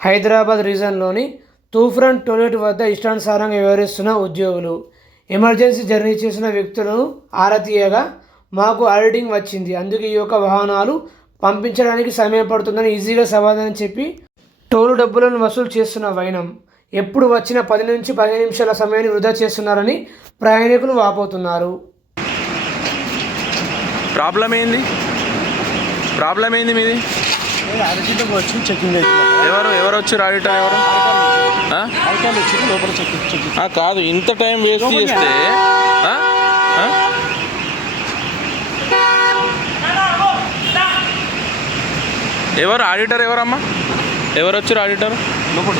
Hyderabad రీజన్లోని తూఫ్రన్ toilet వద్ద ఇష్టానుసారంగా వ్యవహరిస్తున్న ఉద్యోగులు. ఎమర్జెన్సీ జర్నీ చేసిన వ్యక్తులను ఆరతీయగా మాకు ఆడిటింగ్ వచ్చింది. అందుకే ఈ యొక్క వాహనాలు పంపించడానికి సమయం పడుతుందని ఈజీగా సమాధానం చెప్పి టోలు డబ్బులను వసూలు చేస్తున్న వైనం. ఎప్పుడు వచ్చిన పది నుంచి పదిహేను నిమిషాల సమయాన్ని వృధా చేస్తున్నారని ప్రయాణికులు వాపోతున్నారు. ప్రాబ్లం ఏంది? ప్రాబ్లం ఏంది మీది? ఎవరు? ఎవరు వచ్చారు ఆడిటర్ ఎవరు? కాదు ఇంత టైం వేస్ట్ చేస్తే? ఎవరు? ఆడిటర్ ఎవరమ్మా? ఎవరు వచ్చారు ఆడిటర్ లోపల